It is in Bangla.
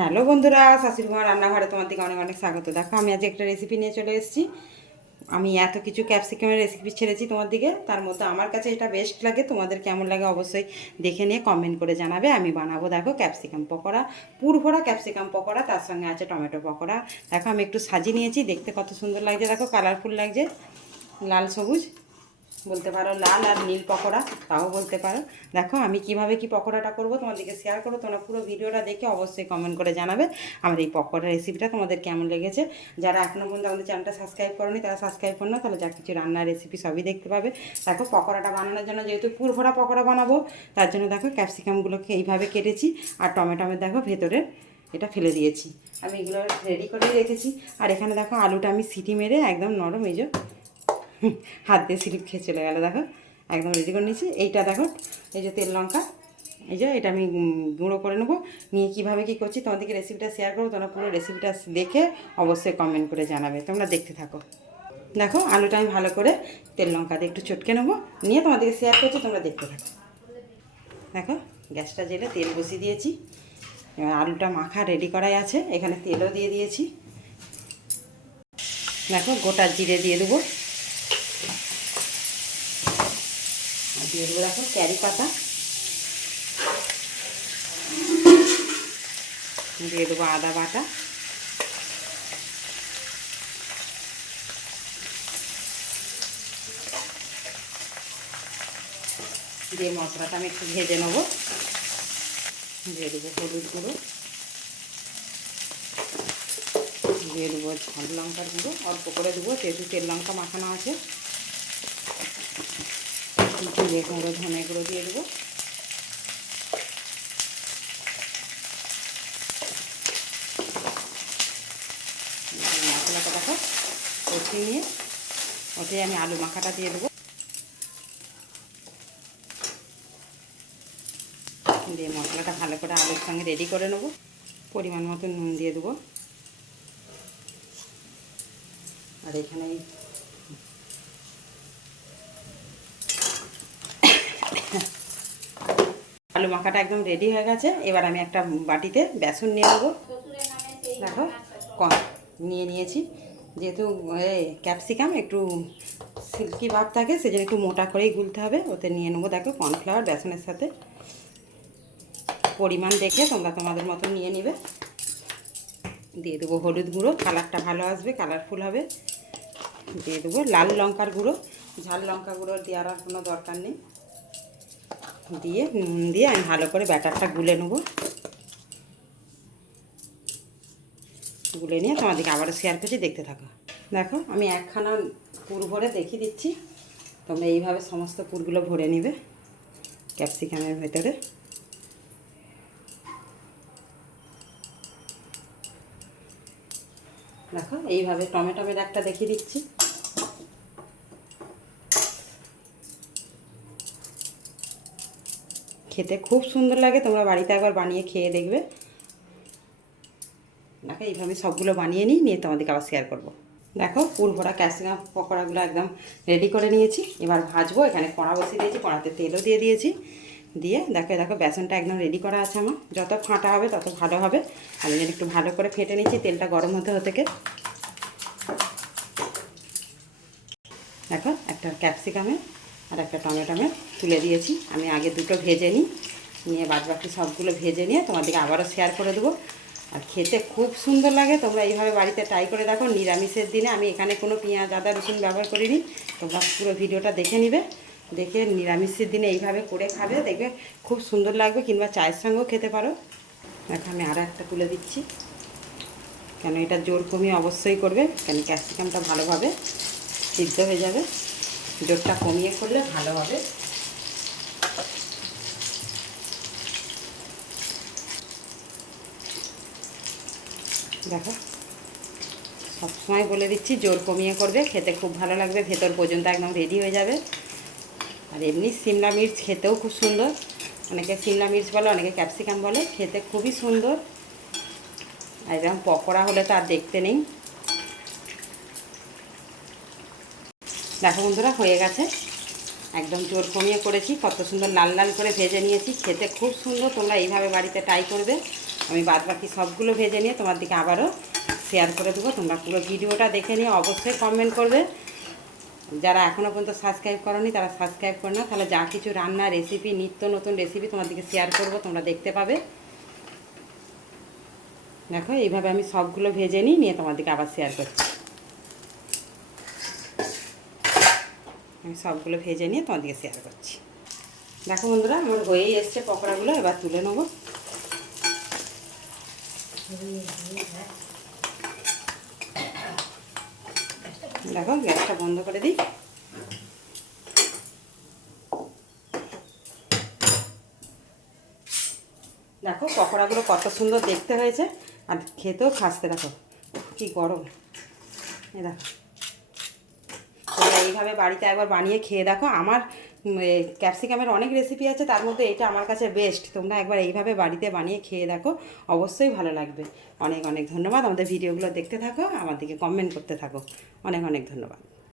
হ্যালো বন্ধুরা, শাশুড়ি মা রান্নাঘরে তোমাদেরকে অনেক অনেক স্বাগত। দেখো আমি আজ একটা রেসিপি নিয়ে চলে এসেছি। আমি এত কিছু ক্যাপসিকামের রেসিপি ছেড়েছি তোমার দিকে, তার মধ্যে আমার কাছে এটা বেস্ট লাগে। তোমাদের কেমন লাগে অবশ্যই দেখে নিয়ে কমেন্ট করে জানাবে। আমি বানাবো দেখো ক্যাপসিকাম পকোড়া, পুরভরা ক্যাপসিকাম পকোড়া, তার সঙ্গে আছে টমেটো পকোড়া। দেখো আমি একটু সাজিয়ে নিয়েছি, দেখতে কত সুন্দর লাগছে, দেখো কালারফুল লাগছে, লাল সবুজ বলতে পারো, লাল আর নীল পকোড়া তাও বলতে পারো। দেখো আমি কিভাবে কি পকোড়াটা করবো তোমাদেরকে শেয়ার করবো। তোমরা পুরো ভিডিওটা দেখে অবশ্যই কমেন্ট করে জানাবে আমার এই পকোড়া রেসিপিটা তোমাদের কেমন লেগেছে। যারা এখনও পর্যন্ত আমাদের চ্যানেলটা সাবস্ক্রাইব করোনি তারা সাবস্ক্রাইব করো না, তাহলে যা কিছু রান্নার রেসিপি সবই দেখতে পাবে। দেখো পকোড়াটা বানানোর জন্য যেহেতু পুরভরা পকোড়া বানাবো, তার জন্য দেখো ক্যাপসিকামগুলোকে এইভাবে কেটেছি, আর টমেটোমের দেখো ভেতরের এটা ফেলে দিয়েছি। আমি এগুলো রেডি করেই রেখেছি। আর এখানে দেখো আলুটা আমি সিটি মেরে একদম নরম, এই যে হাত দিয়ে স্লিপ খেয়ে চলে গেল, দেখো একদম রেডি করে নিয়েছি। এইটা দেখো, এই যে তেল লঙ্কা, এই যে এটা আমি গুঁড়ো করে নেবো। নিয়ে কীভাবে কী করছি তোমাদেরকে রেসিপিটা শেয়ার করবো। তোমরা পুরো রেসিপিটা দেখে অবশ্যই কমেন্ট করে জানাবে। তোমরা দেখতে থাকো। দেখো আলুটা আমি ভালো করে তেল লঙ্কা দিয়ে একটু চটকে নেবো, নিয়ে তোমাদেরকে শেয়ার করছি, তোমরা দেখতে থাকো। দেখো গ্যাসটা জেলে তেল বসিয়ে দিয়েছি, এবার আলুটা মাখা রেডি করাই আছে। এখানে তেলও দিয়ে দিয়েছি। দেখো গোটা জিরে দিয়ে দেবো, দিয়ে দেবো দেখো ক্যারি পাতা, দিয়ে দেবো আদা বাটা, দিয়ে মশলাটা আমি একটু ভেজে নেবো। দিয়ে দেবো হলুদ গুঁড়ো, দিয়ে দেবো ঝাল লঙ্কার গুঁড়ো, অল্প করে দেবো যেহেতু তেল লঙ্কা মাখানো আছে। জিরে গুঁড়ো, ধনে গুঁড়ো দিয়ে দেবো। মশলাটা দেখো কষিয়ে নিয়ে ওতে আমি আলু মাখাটা দিয়ে দেবো, দিয়ে মশলাটা ভালো করে আলুর সঙ্গে রেডি করে নেবো। পরিমাণ মতো নুন দিয়ে দেবো। আর এখানে আলু মাখাটা একদম রেডি হয়ে গেছে। এবার আমি একটা বাটিতে বেসন নিয়ে নেবো। দেখো নিয়ে নিয়েছি, যেহেতু ক্যাপসিকাম একটু সিল্কি ভাব থাকে, সেজন্য একটু মোটা করেই গুলতে হবে। ওতে নিয়ে নেবো দেখো কর্নফ্লাওয়ার বেসনের সাথে, পরিমাণ দেখে তোমরা তোমাদের মতো নিয়ে নেবে। দিয়ে দেবো হলুদ গুঁড়ো, কালারটা ভালো আসবে, কালারফুল হবে। দিয়ে দেবো লাল লঙ্কার গুঁড়ো, ঝাল লঙ্কা গুঁড়ো দেওয়ার আর কোনো দরকার নেই। দিয়ে নুন দিয়ে আমি ভালো করে ব্যাটারটা গুলে নেবো। গুলে নিয়ে তোমাদেরকে আবারও শেয়ার করছি, দেখতে থাকো। দেখো আমি একখানা পুর ভরে দেখিয়ে দিচ্ছি। তোমরা এইভাবে সমস্ত পুরগুলো ভরে নেবে ক্যাপসিকামের ভেতরে। দেখো এইভাবে টমেটোমের একটা দেখিয়ে দিচ্ছি। খেতে খুব সুন্দর লাগে, তোমরা বাড়িতে একবার বানিয়ে খেয়ে দেখবে। দেখো এইভাবে সবগুলো বানিয়ে নিয়ে তোমাদেরকে আবার শেয়ার করবো। দেখো পুর ভরা ক্যাপসিকাম পকোড়াগুলো একদম রেডি করে নিয়েছি। এবার ভাজবো। এখানে কড়া বসিয়ে দিয়েছি, কড়াতে তেলও দিয়ে দিয়েছি। দিয়ে দেখো বেসনটা একদম রেডি করা আছে আমার। যত ফাটা হবে তত ভালো হবে। আমি যেন একটু ভালো করে ফেটে নিচ্ছি, তেলটা গরম হতে থেকে। দেখো একটা ক্যাপসিকামে আর একটা টমেটোমে তুলে দিয়েছি। আমি আগে দুটো ভেজে নিয়ে বাদবাকি সবগুলো ভেজে নিয়ে তোমাদেরকে আবারও শেয়ার করে দেবো। আর খেতে খুব সুন্দর লাগে। তোমরা এইভাবে বাড়িতে ট্রাই করে দেখো। নিরামিষের দিনে আমি এখানে কোনো পেঁয়াজ আদা রসুন ব্যবহার করিনি। তোমরা পুরো ভিডিওটা দেখে নিবে, দেখে নিরামিষের দিনে এইভাবে করে খাবে, দেখবে খুব সুন্দর লাগবে। কিংবা চায়ের সঙ্গেও খেতে পারো। দেখো আমি আরও একটা তুলে দিচ্ছি, কেন এটা জোর কমিয়ে অবশ্যই করবে, কেন ক্যাপসিকামটা ভালোভাবে সিদ্ধ হয়ে যাবে। জোরটা কমিয়ে করলে ভালো হবে। দেখো সবসময় বলে দিচ্ছি জোর কমিয়ে করবে, খেতে খুব ভালো লাগবে। ভেতর পর্যন্ত একদম রেডি হয়ে যাবে। আর এমনি সিমলা মির্চ খেতেও খুব সুন্দর। অনেকে সিমলা মির্চ বলে, অনেকে ক্যাপসিকাম বলে, খেতে খুবই সুন্দর। আর এরকম পকোড়া হলে তো আর দেখতে নেই। দেখো বন্ধুরা হয়ে গেছে, একদম জোর কমিয়ে করেছি। কত সুন্দর লাল লাল করে ভেজে নিয়েছি, খেতে খুব সুন্দর। তোমরা এইভাবে বাড়িতে ট্রাই করবে। আমি বাদ বাকি সবগুলো ভেজে নিয়ে তোমার দিকে আবারও শেয়ার করে দেবো। তোমরা পুরো ভিডিওটা দেখে নিয়ে অবশ্যই কমেন্ট করবে। যারা এখনও পর্যন্ত সাবস্ক্রাইব করোনি তারা সাবস্ক্রাইব করো না, তাহলে যা কিছু রান্না রেসিপি, নিত্য নতুন রেসিপি তোমার দিকে শেয়ার করব, তোমরা দেখতে পাবে। দেখো এইভাবে আমি সবগুলো ভেজে নিয়ে তোমার দিকে আবার শেয়ার করছি। আমি সবগুলো ভেজে নিয়ে তোমার দিকে শেয়ার করছি। দেখো বন্ধুরা, আমার হয়েই এসছে পকোড়াগুলো, এবার তুলে নেবো। দেখো গ্যাসটা বন্ধ করে দিই। দেখো পকোড়াগুলো কত সুন্দর দেখতে হয়েছে, আর খেতেও খাসতে। দেখো কি গরম। এই দেখো, তোমরা এইভাবে বাড়িতে একবার বানিয়ে খেয়ে দেখো। আমার ক্যাপসিকামের অনেক রেসিপি আছে, তার মধ্যে এটা আমার কাছে বেস্ট। তোমরা একবার এইভাবে বাড়িতে বানিয়ে খেয়ে দেখো, অবশ্যই ভালো লাগবে। অনেক অনেক ধন্যবাদ। আমাদের ভিডিওগুলো দেখতে থাকো, আমার দিকে কমেন্ট করতে থাকো। অনেক অনেক ধন্যবাদ।